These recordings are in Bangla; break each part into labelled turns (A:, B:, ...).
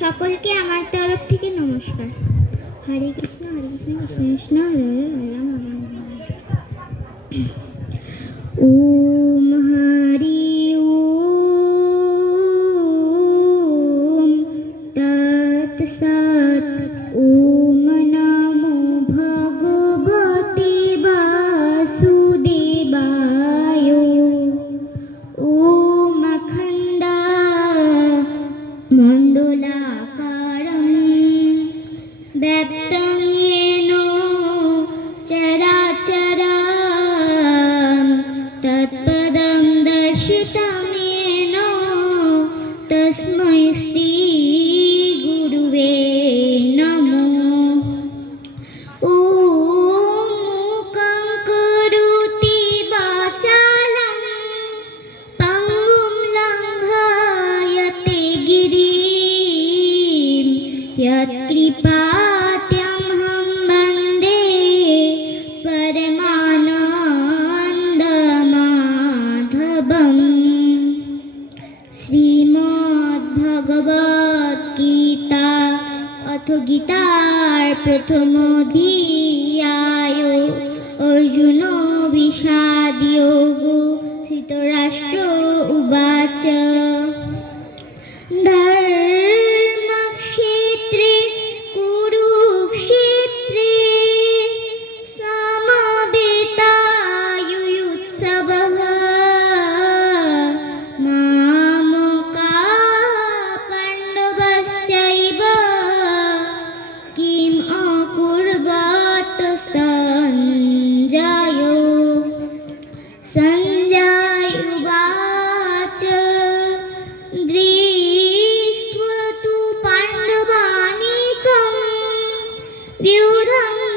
A: সকলকে আমার তরফ থেকে নমস্কার। হরে কৃষ্ণ হরে কৃষ্ণ কৃষ্ণ কৃষ্ণ, হরে হরে রাম রাম ও মহা গীতার প্রথম ধিয়ায় অর্জুন বিষাদীয় গো উবাচ। Beautiful.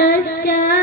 A: others.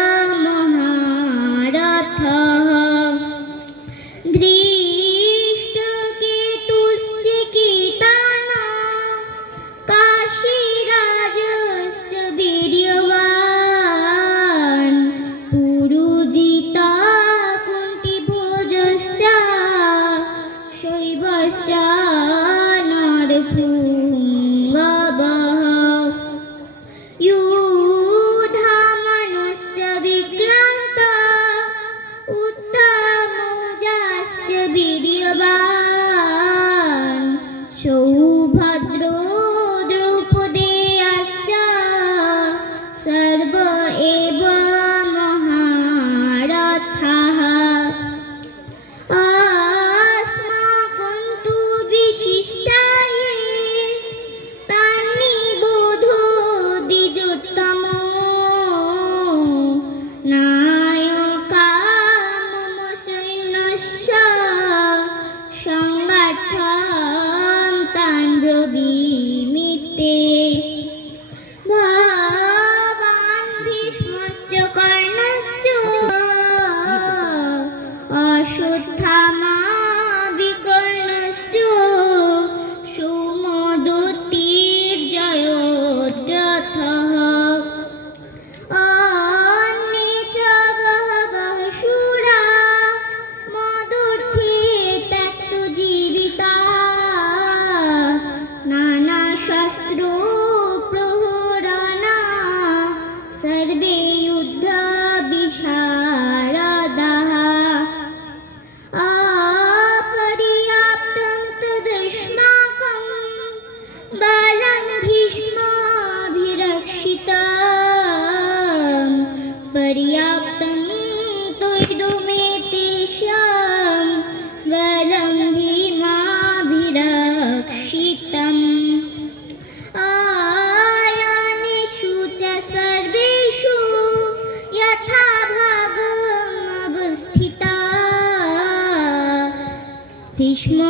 A: भीष्म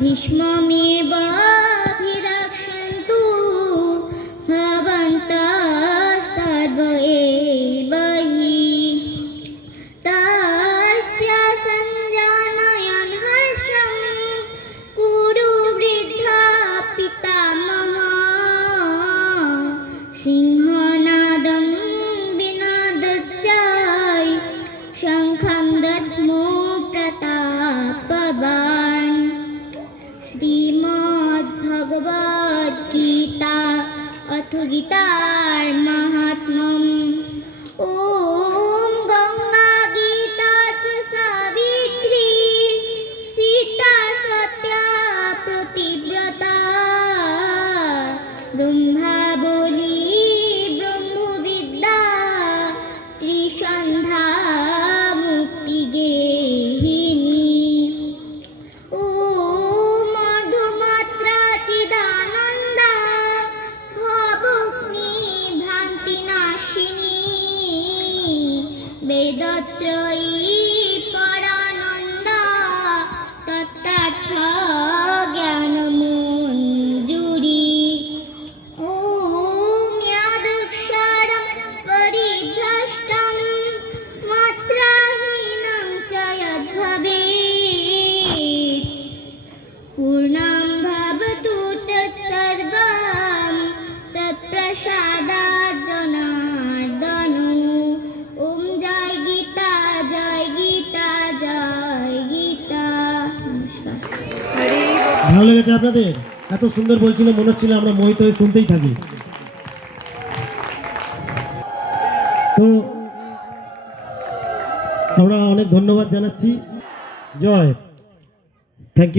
A: भीष्ममेव सुगीतार महात्मा
B: ভালো লেগেছে আপনাদের? এত সুন্দর বলছিল, মনে হচ্ছিল আমরা মোহিত হয়ে শুনতেই থাকি। তো আমরা অনেক ধন্যবাদ জানাচ্ছি। জয়।